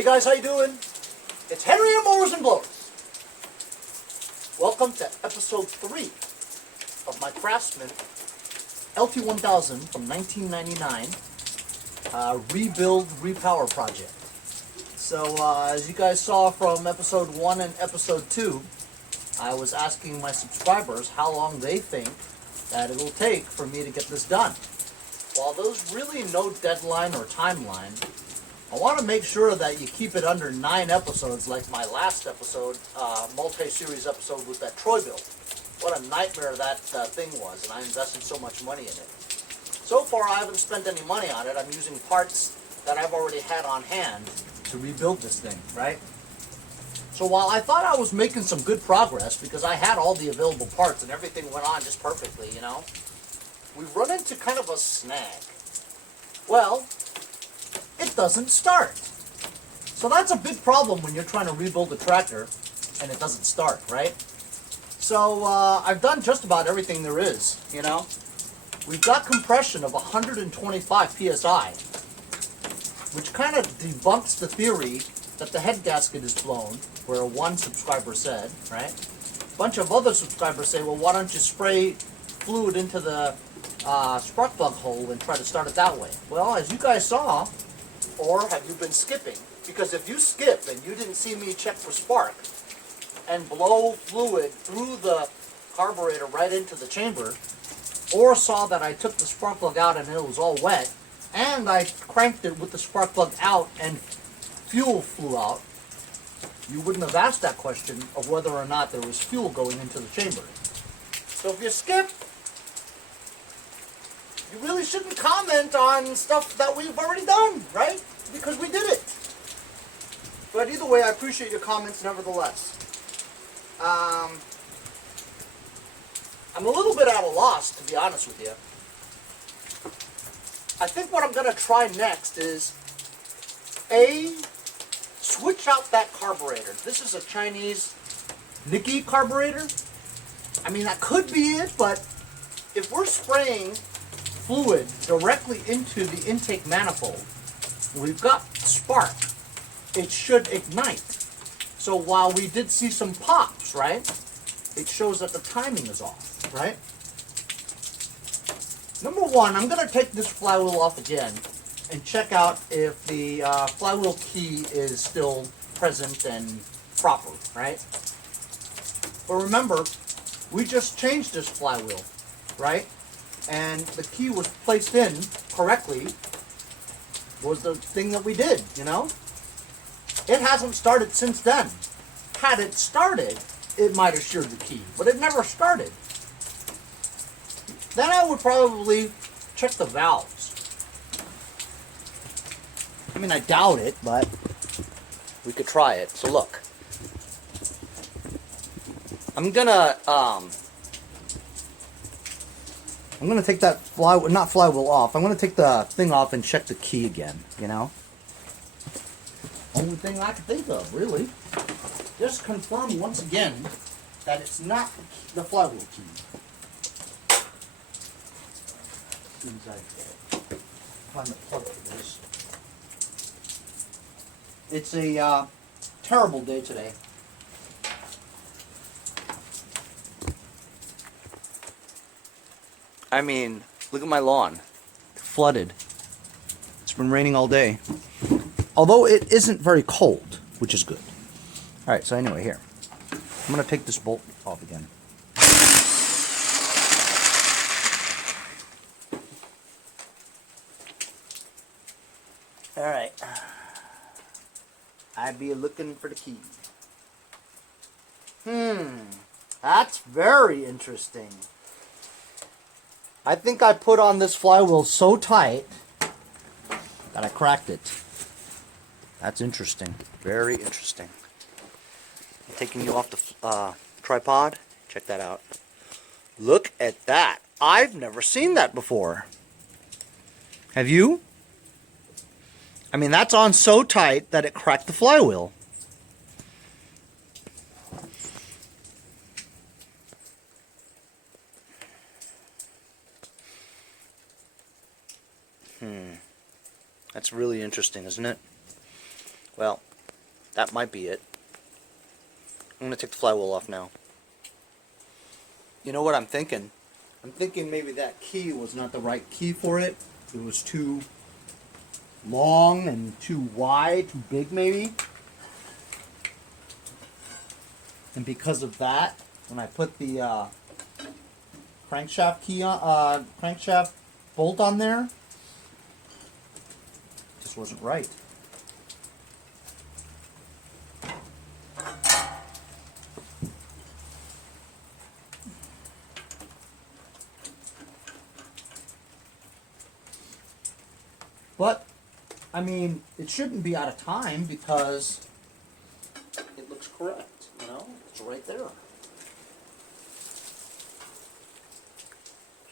Hey guys, how you doing? It's Henry of Mowers and Blowers. Welcome to episode 3 of my Craftsman LT1000 from 1999 rebuild repower project. So as you guys saw from episode 1 and episode 2, I was asking my subscribers how long they think that it'll take for me to get this done. While there's really no deadline or timeline, I want to make sure that you keep it under 9 episodes like my last episode, multi-series episode with that Troubleshooting. What a nightmare that thing was, and I invested so much money in it. So far I haven't spent any money on it. I'm using parts that I've already had on hand to rebuild this thing, right? So while I thought I was making some good progress because I had all the available parts and everything went on just perfectly, you know, we've run into kind of a snag. Well, it doesn't start. So that's a big problem when you're trying to rebuild a tractor and it doesn't start, right? So I've done just about everything there is, you know. We've got compression of 125 psi, which kind of debunks the theory that the head gasket is blown, where one subscriber said, right? A bunch of other subscribers say, well, why don't you spray fluid into the spark plug hole and try to start it that way? Well, as you guys saw, or have you been skipping? Because if you skip and you didn't see me check for spark and blow fluid through the carburetor right into the chamber, or saw that I took the spark plug out and it was all wet, and I cranked it with the spark plug out and fuel flew out, you wouldn't have asked that question of whether or not there was fuel going into the chamber. So if you skip, you really shouldn't comment on stuff that we've already done, right? Because we did it. But either way, I appreciate your comments nevertheless. I'm a little bit at a loss, to be honest with you. I think what I'm going to try next is, A, switch out that carburetor. This is a Chinese Nikkei carburetor. I mean, that could be it, but if we're spraying fluid directly into the intake manifold, we've got spark, it should ignite. So while we did see some pops, right, it shows that the timing is off, right? Number one, I'm going to take this flywheel off again and check out if the flywheel key is still present and proper, right? But remember, we just changed this flywheel, right? And the key was placed in correctly, was the thing that we did, you know? It hasn't started since then. Had it started, it might have sheared the key, but it never started. Then I would probably check the valves. I mean, I doubt it, but we could try it. So look, I'm gonna take that flywheel off. I'm gonna take the thing off and check the key again, you know? Only thing I can think of, really. Just confirm once again that it's not the flywheel key. As soon as I find the plug for this. It's a terrible day today. I mean, look at my lawn. Flooded. It's been raining all day. Although it isn't very cold, which is good. Alright, so anyway, here. I'm going to take this bolt off again. Alright. I be looking for the key. That's very interesting. I think I put on this flywheel so tight that I cracked it. That's interesting. Very interesting. I'm taking you off the tripod. Check that out. Look at that. I've never seen that before. Have you? I mean, that's on so tight that it cracked the flywheel. That's really interesting, isn't it? Well, That might be it. I'm going to take the flywheel off now. You know what I'm thinking? I'm thinking maybe that key was not the right key for it. It was too long and too wide, too big maybe. And because of that, when I put the crankshaft key on, crankshaft bolt on there, it just wasn't right. But, I mean, it shouldn't be out of time because it looks correct, you know? It's right there.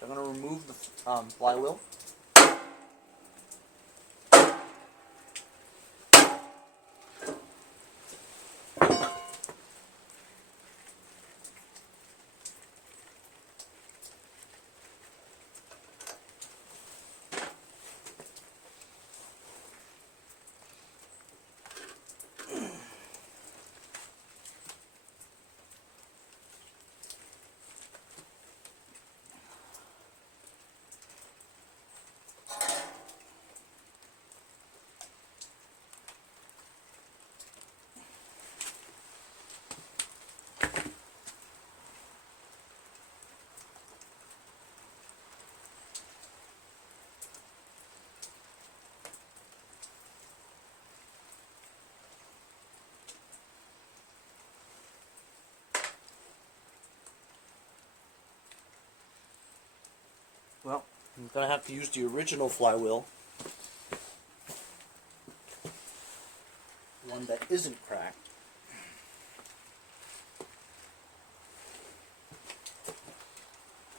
So I'm going to remove the flywheel. Well, I'm going to have to use the original flywheel. One that isn't cracked.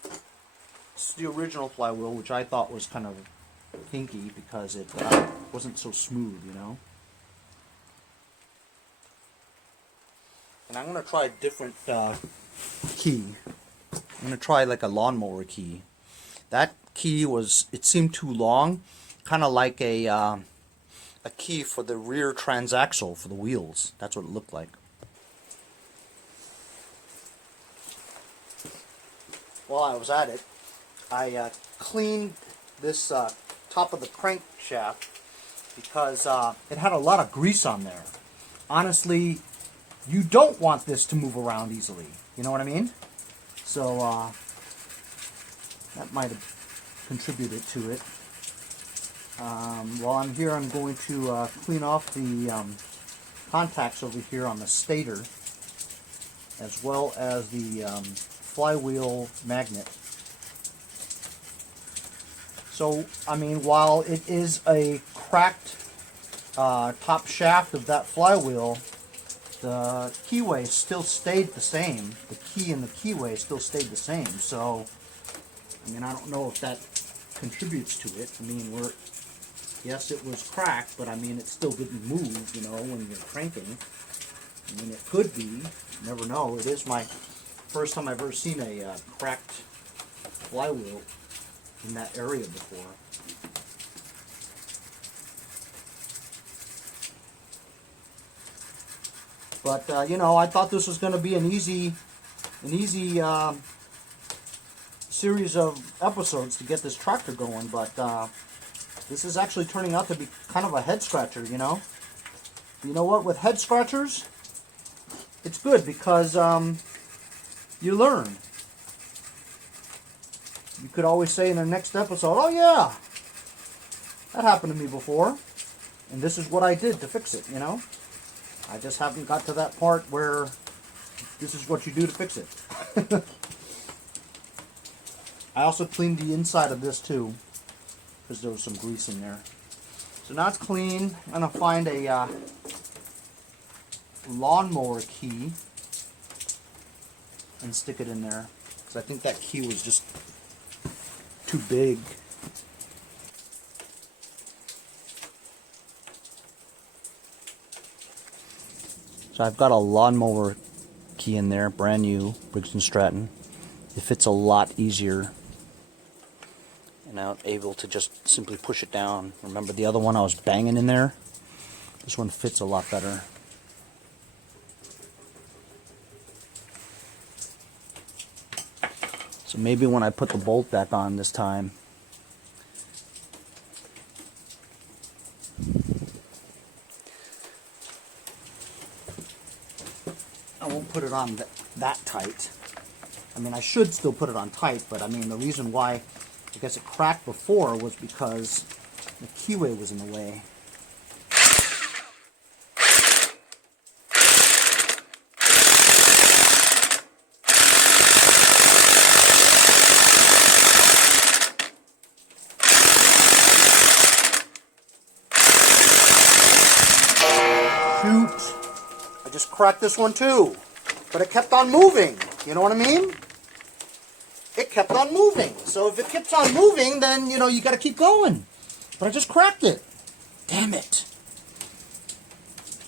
This is the original flywheel, which I thought was kind of kinky because it wasn't so smooth, you know. And I'm going to try a different key. I'm going to try like a lawnmower key. That key was, it seemed too long, kind of like a key for the rear transaxle for the wheels. That's what it looked like. While I was at it, I cleaned this top of the crankshaft because it had a lot of grease on there. Honestly, you don't want this to move around easily. You know what I mean? So that might have contributed to it. While I'm here, I'm going to clean off the contacts over here on the stator, as well as the flywheel magnet. So, I mean, while it is a cracked top shaft of that flywheel, the keyway still stayed the same. The key and the keyway still stayed the same. So, I mean, I don't know if that contributes to it. I mean, yes, it was cracked, but I mean, it still didn't move, you know, when you're cranking. I mean, it could be. You never know. It is my first time I've ever seen a cracked flywheel in that area before. But you know, I thought this was going to be an easy series of episodes to get this tractor going. But this is actually turning out to be kind of a head scratcher. You know what? With head scratchers, it's good because you learn. You could always say in the next episode, "Oh yeah, that happened to me before, and this is what I did to fix it." You know. I just haven't got to that part where this is what you do to fix it. I also cleaned the inside of this too, because there was some grease in there. So now it's clean. I'm going to find a lawnmower key and stick it in there, because I think that key was just too big. So I've got a lawnmower key in there, brand new, Briggs & Stratton. It fits a lot easier, and I'm able to just simply push it down. Remember the other one I was banging in there? This one fits a lot better. So maybe when I put the bolt back on this time, I won't put it on that tight. I mean, I should still put it on tight, but I mean, the reason why I guess it cracked before was because the keyway was in the way. Shoot! I just cracked this one too, but it kept on moving. You know what I mean? It kept on moving. So if it keeps on moving, then, you know, you got to keep going. But I just cracked it. Damn it.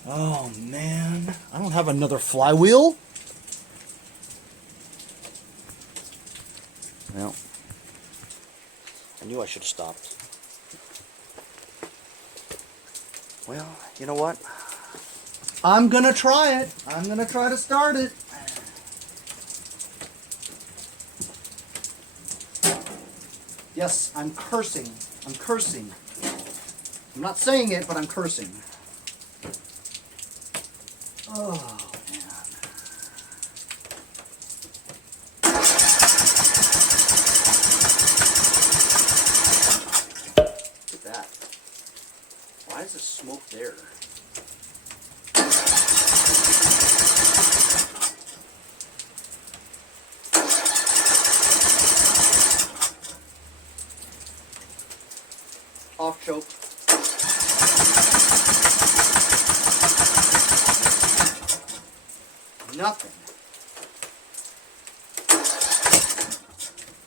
Oh, man. I don't have another flywheel. Well, I knew I should have stopped. Well, you know what? I'm going to try it. I'm going to try to start it. Yes, I'm cursing. I'm cursing. I'm not saying it, but I'm cursing. Oh, man. Look at that. Why is there smoke there? Off choke. Nothing.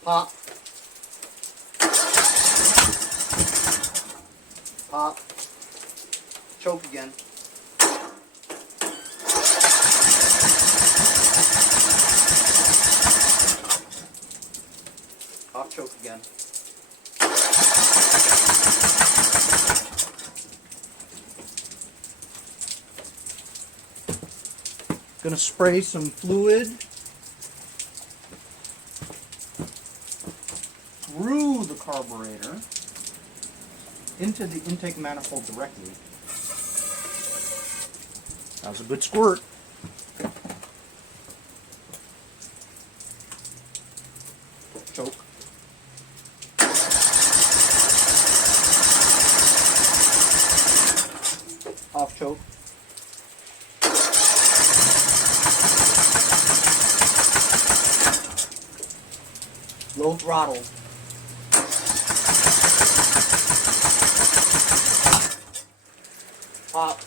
Pop. Pop. Choke again. Off choke again. Gonna spray some fluid through the carburetor into the intake manifold directly. That was a good squirt. Choke. Off choke. Low throttle. Pop.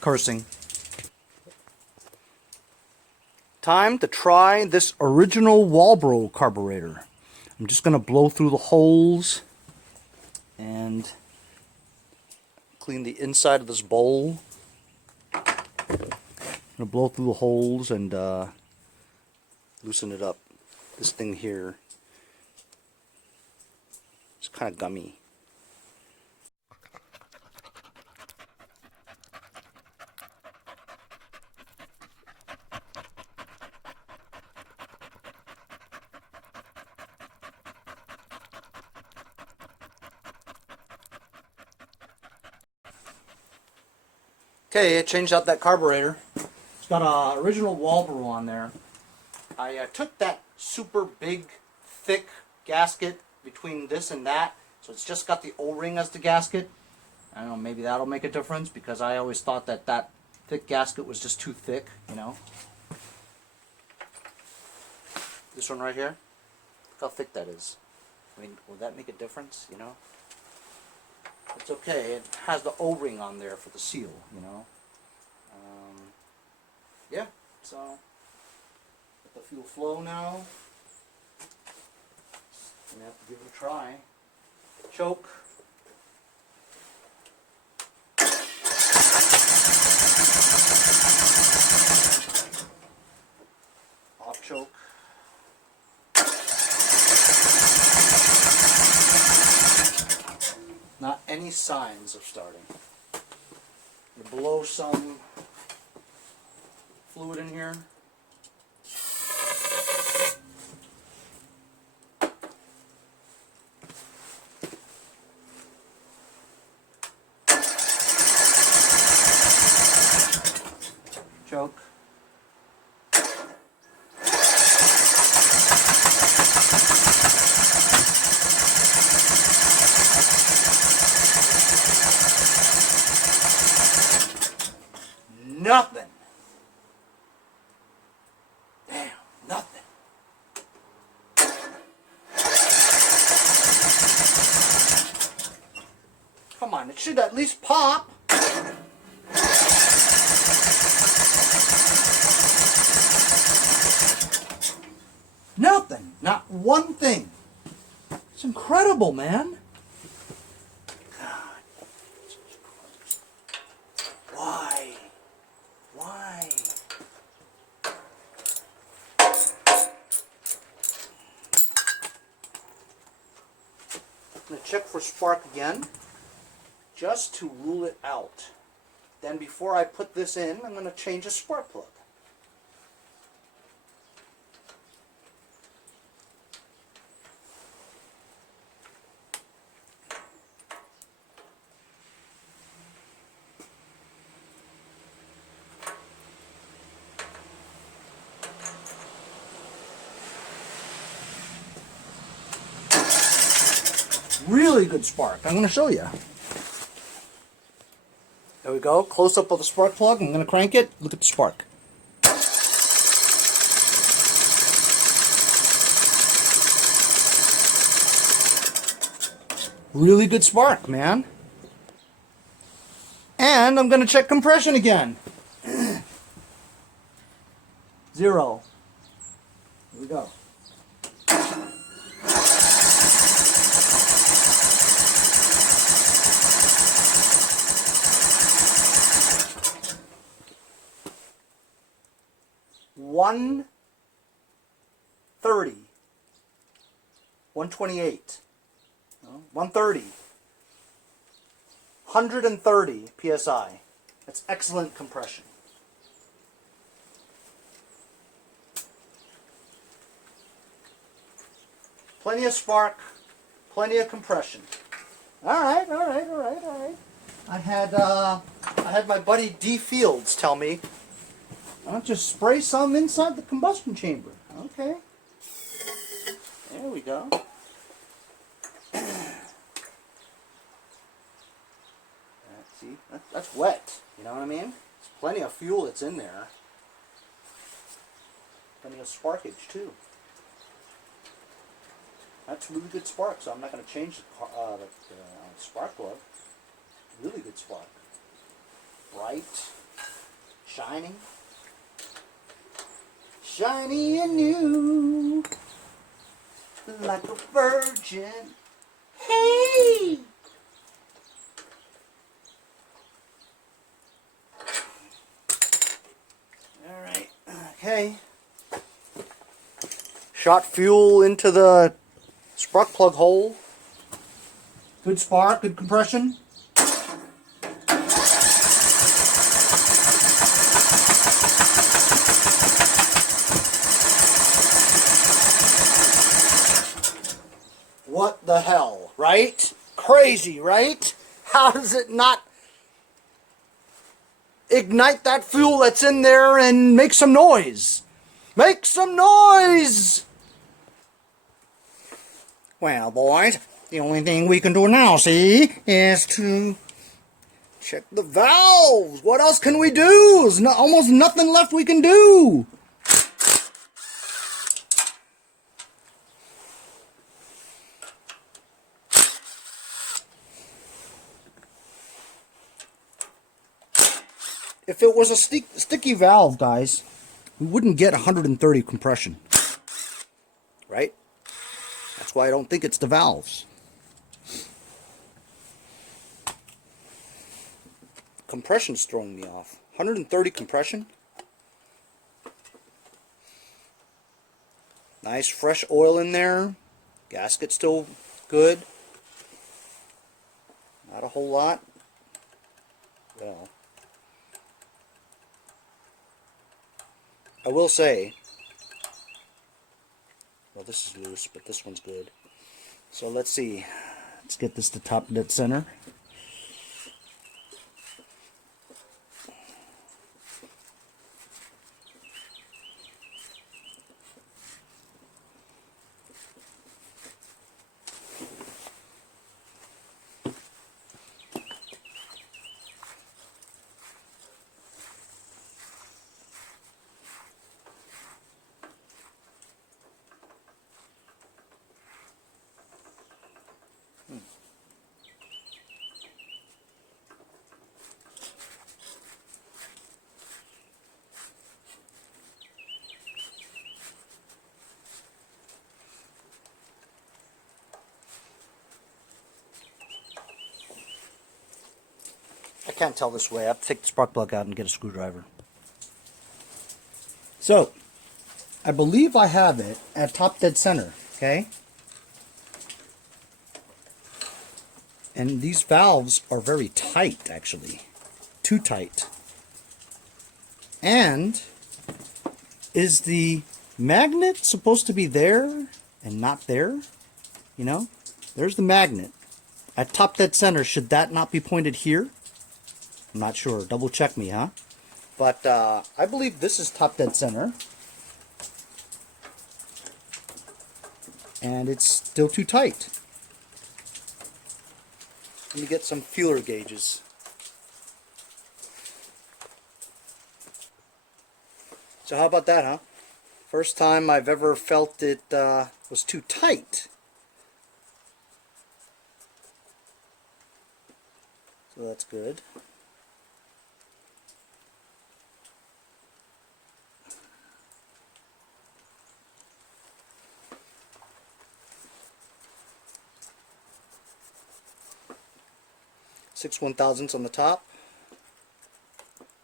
Cursing. Time to try this original walbro carburetor. I'm just going to blow through the holes and clean the inside of this bowl. I'm going to blow through the holes and loosen it up. This thing here is kind of gummy. Okay, I changed out that carburetor. It's got a original walbro on there. I took that super big, thick gasket between this and that, so it's just got the O-ring as the gasket. I don't know, maybe that'll make a difference, because I always thought that that thick gasket was just too thick, you know. This one right here, look how thick that is. I mean, will that make a difference, you know? It's okay, it has the O-ring on there for the seal, you know. Yeah, so let the fuel flow now. have to give it a try. Choke. Off choke. Not any signs of starting. You blow some fluid in here. Choke. Nothing. Damn, nothing. Come on, it should at least pop. Nothing. Not one thing. It's incredible, man. God. Why? Why? I'm going to check for spark again, just to rule it out. Then before I put this in, I'm going to change the spark plug. Really good spark. I'm going to show you. There we go. Close up of the spark plug. I'm going to crank it. Look at the spark. Really good spark, man. And I'm going to check compression again. 0. Here we go. $130, 128, 130, 130 psi. That's excellent compression. Plenty of spark, plenty of compression. All right. I had my buddy D. Fields tell me, I'll just spray some inside the combustion chamber. Okay. There we go. See, that's wet. You know what I mean? There's plenty of fuel that's in there. Plenty of sparkage too. That's really good spark, so I'm not going to change the spark plug. Really good spark. Bright. Shining. Shiny and new, like a virgin. Hey! Alright, okay. Shot fuel into the spark plug hole. Good spark, good compression. What the hell, right? Crazy, right? How does it not ignite that fuel that's in there and make some noise? Make some noise! Well, boys, the only thing we can do now, see, is to check the valves. What else can we do? There's almost nothing left we can do. If it was a sticky valve, guys, we wouldn't get 130 compression. Right? That's why I don't think it's the valves. Compression's throwing me off. 130 compression. Nice fresh oil in there. Gasket's still good. Not a whole lot. Well, I will say, well, this is loose, but this one's good. So let's see. Let's get this to top dead center. I can't tell this way. I have to take the spark plug out and get a screwdriver. So, I believe I have it at top dead center, okay? And these valves are very tight, actually. Too tight. And is the magnet supposed to be there and not there? You know? There's the magnet. At top dead center, should that not be pointed here? I'm not sure. Double check me, huh? But I believe this is top dead center. And it's still too tight. Let me get some feeler gauges. So how about that, huh? First time I've ever felt it was too tight. So that's good. Six 1/1000ths on the top,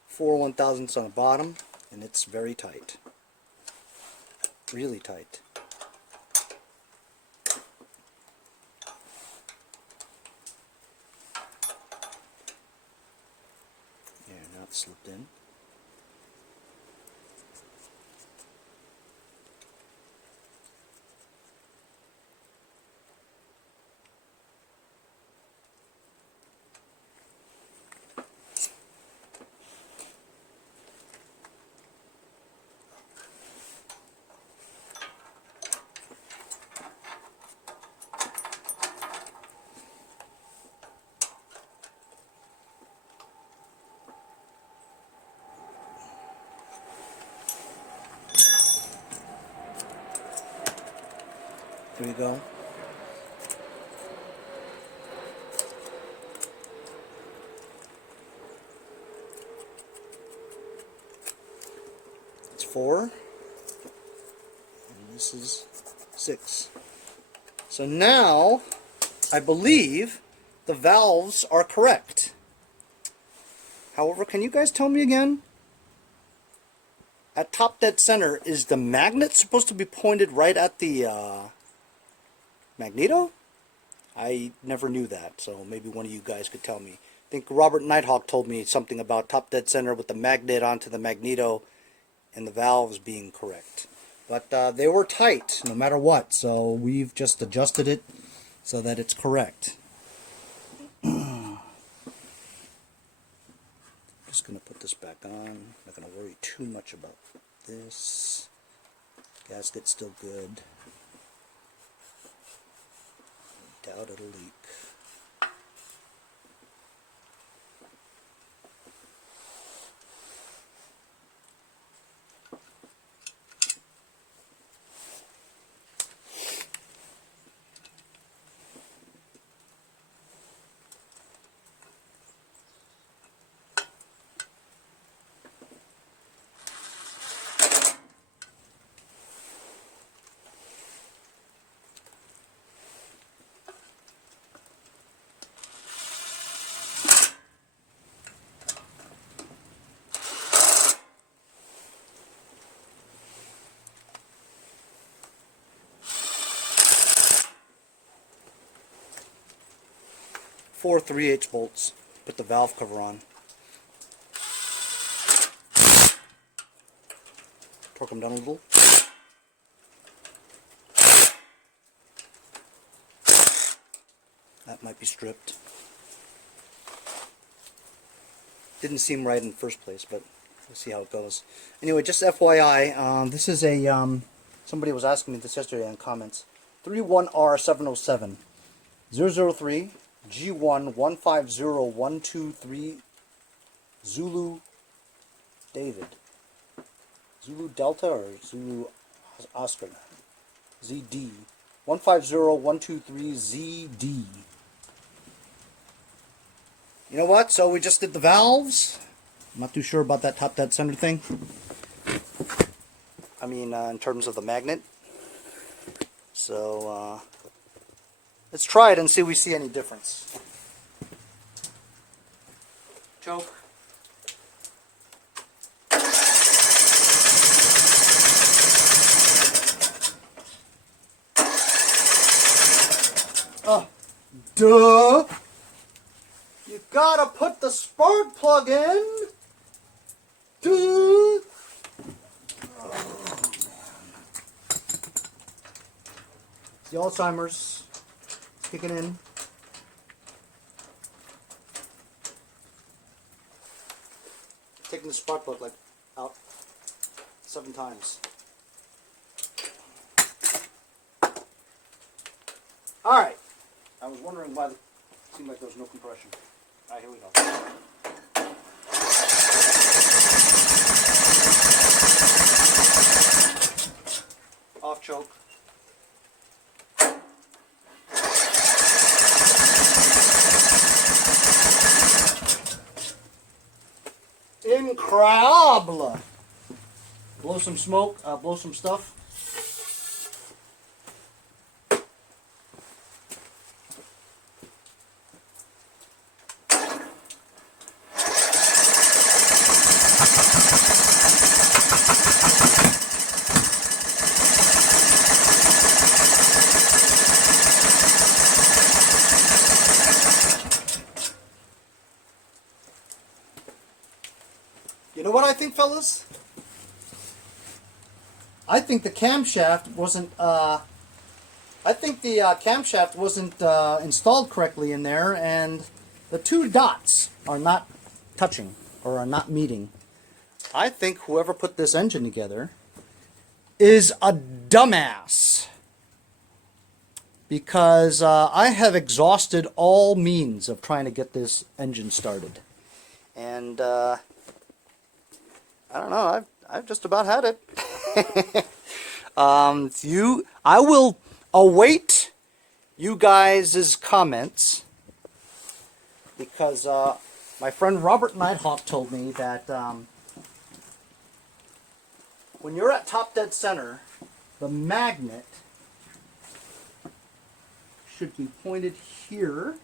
4 1/1000ths on the bottom, and it's very tight. Really tight. Yeah, now it's slipped in. There we go. It's 4, and this is 6. So now, I believe the valves are correct. However, can you guys tell me again? At top dead center, is the magnet supposed to be pointed right at the magneto? I never knew that, so maybe one of you guys could tell me. I think Robert Nighthawk told me something about top dead center with the magnet onto the magneto and the valves being correct. But they were tight no matter what, so we've just adjusted it so that it's correct. Just going to put this back on. Not going to worry too much about this. Gasket's still good. Doubt it'll leak. 4 3/8 bolts. Put the valve cover on. Torque them down a little. That might be stripped. Didn't seem right in the first place, but we'll see how it goes. Anyway, just FYI, this is a, somebody was asking me this yesterday in comments. 31R707 003 G1 150123 Zulu David. Zulu Delta or Zulu Oscar? ZD. 150123 ZD. You know what? So we just did the valves. I'm not too sure about that top dead center thing. I mean, in terms of the magnet. So, let's try it and see if we see any difference. Choke. Oh, duh! You gotta put the spark plug in! Duh! The Alzheimer's kicking in. Taking the spark plug like out 7 times. Alright. I was wondering why it seemed like there was no compression. Alright, here we go. Off choke. Incredible! Blow some smoke, blow some stuff. You know what I think, fellas? I think the camshaft wasn't. Installed correctly in there, and the 2 dots are not touching or are not meeting. I think whoever put this engine together is a dumbass, because I have exhausted all means of trying to get this engine started, and I don't know. I've just about had it. I will await you guys' comments, because my friend Robert Nighthawk told me that when you're at top dead center, the magnet should be pointed here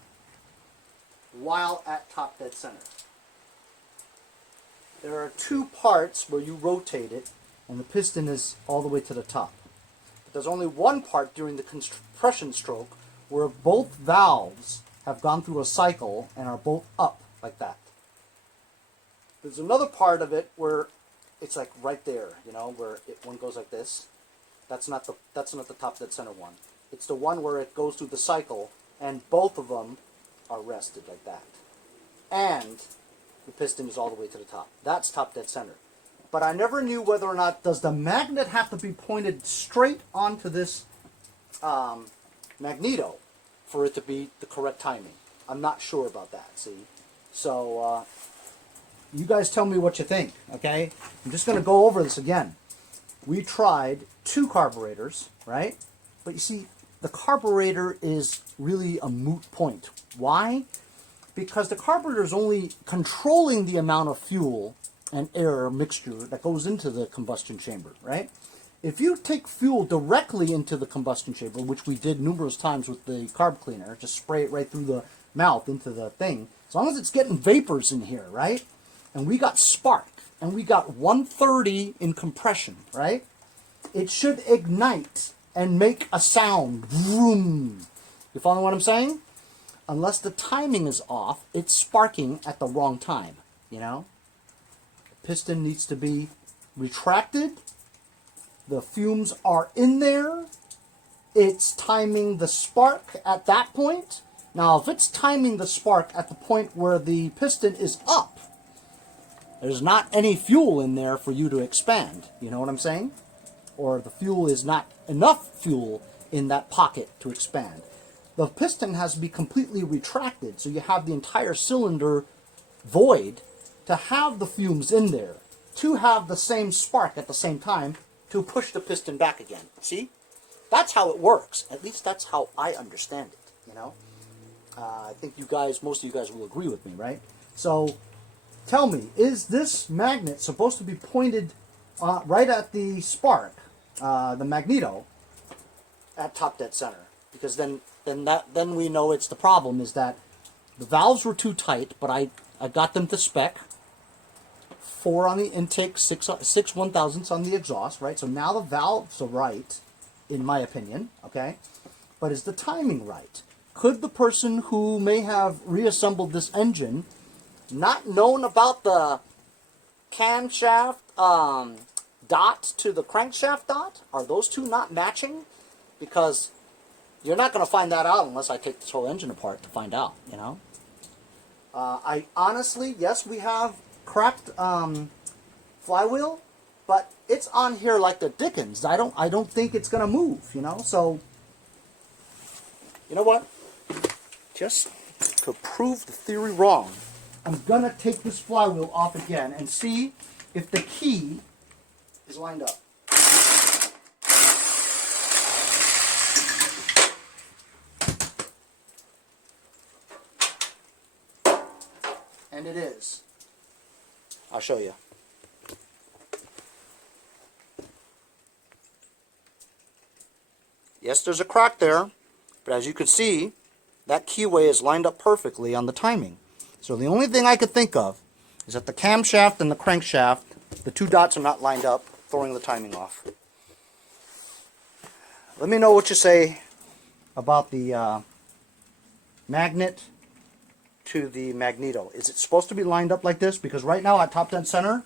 while at top dead center. There are 2 parts where you rotate it, and the piston is all the way to the top. But there's only one part during the compression stroke where both valves have gone through a cycle and are both up like that. There's another part of it where it's like right there, you know, where one goes like this. That's not the top dead center one. It's the one where it goes through the cycle and both of them are rested like that. And the piston is all the way to the top. That's top dead center. But I never knew whether or not, does the magnet have to be pointed straight onto this magneto for it to be the correct timing. I'm not sure about that, see? So, you guys tell me what you think, okay? I'm just going to go over this again. We tried 2 carburetors, right? But you see, the carburetor is really a moot point. Why? Because the carburetor is only controlling the amount of fuel and air mixture that goes into the combustion chamber, right? If you take fuel directly into the combustion chamber, which we did numerous times with the carb cleaner, just spray it right through the mouth into the thing, as long as it's getting vapors in here, right? And we got spark, and we got 130 in compression, right? It should ignite and make a sound. Vroom. You follow what I'm saying? unless the timing is off, it's sparking at the wrong time, you know? The piston needs to be retracted. The fumes are in there. It's timing the spark at that point. Now, if it's timing the spark at the point where the piston is up, there's not any fuel in there for you to expand. You know what I'm saying? Or the fuel is not enough fuel in that pocket to expand. The piston has to be completely retracted, so you have the entire cylinder void to have the fumes in there, to have the same spark at the same time, to push the piston back again. See? That's how it works. At least that's how I understand it, you know? I think you guys, most of you guys will agree with me, right? So, tell me, is this magnet supposed to be pointed right at the spark, the magneto, at top dead center? Because then we know it's the problem is that the valves were too tight, but I got them to spec. 4 on the intake, 6 1/1000ths on the exhaust, right? So now the valves are right, in my opinion, okay? But is the timing right? Could the person who may have reassembled this engine not known about the camshaft dot to the crankshaft dot? Are those two not matching? Because you're not going to find that out unless I take this whole engine apart to find out, you know? I honestly, yes, we have cracked flywheel, but it's on here like the dickens. I don't think it's going to move, you know? So, you know what? Just to prove the theory wrong, I'm going to take this flywheel off again and see if the key is lined up. And it is. I'll show you. Yes, there's a crack there, but as you can see, that keyway is lined up perfectly on the timing. So the only thing I could think of is that the camshaft and the crankshaft, the two dots are not lined up, throwing the timing off. Let me know what you say about the magnet to the magneto. Is it supposed to be lined up like this? Because right now at top dead center,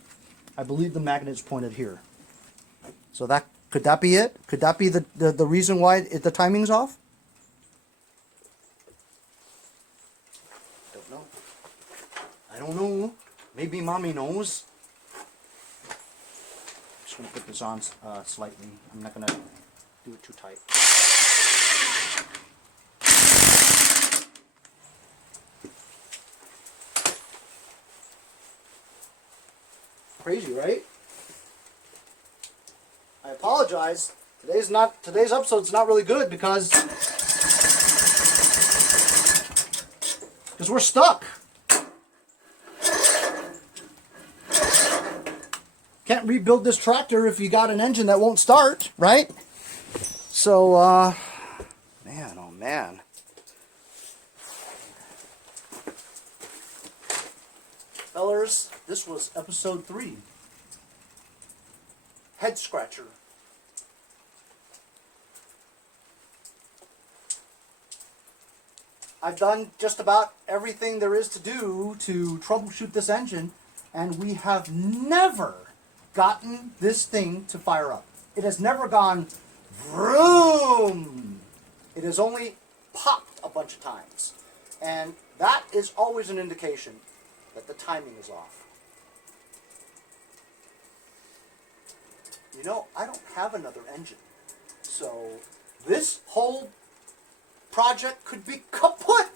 I believe the magnet is pointed here. So that could that be it? Could that be the reason why the timing's off? Don't know. I don't know. Maybe mommy knows. I'm just going to put this on slightly. I'm not going to do it too tight. Crazy, right? I apologize. Today's episode's not really good because we're stuck. Can't rebuild this tractor if you got an engine that won't start, right? So, man, oh man. Fellers, this was episode 3. Head scratcher. I've done just about everything there is to do to troubleshoot this engine, and we have never gotten this thing to fire up. It has never gone vroom. It has only popped a bunch of times. And that is always an indication that the timing is off. You know, I don't have another engine. So this whole project could be kaput.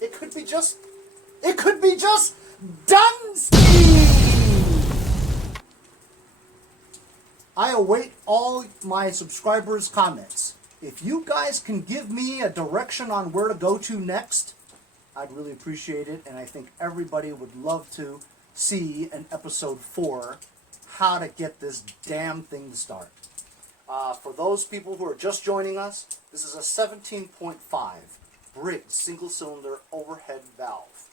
It could be just doesnt. I await all my subscribers' comments. If you guys can give me a direction on where to go to next, I'd really appreciate it, and I think everybody would love to see in episode 4 how to get this damn thing to start. For those people who are just joining us, this is a 17.5 Briggs single-cylinder overhead valve.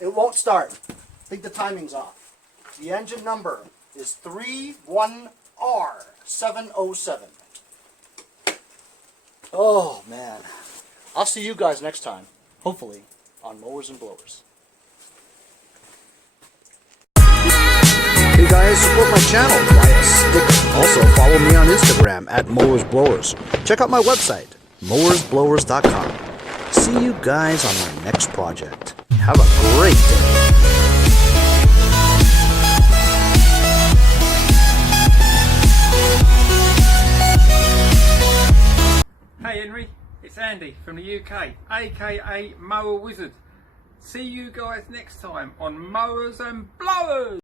It won't start. I think the timing's off. The engine number is 31R707. Oh, man. I'll see you guys next time. hopefully, on Mowers and Blowers. Hey guys, support my channel, buy a sticker. Also, follow me on Instagram at Mowers Blowers. Check out my website, mowersblowers.com. See you guys on my next project. Have a great day. Hey Henry, it's Andy from the UK, aka Mower Wizard. See you guys next time on Mowers and Blowers!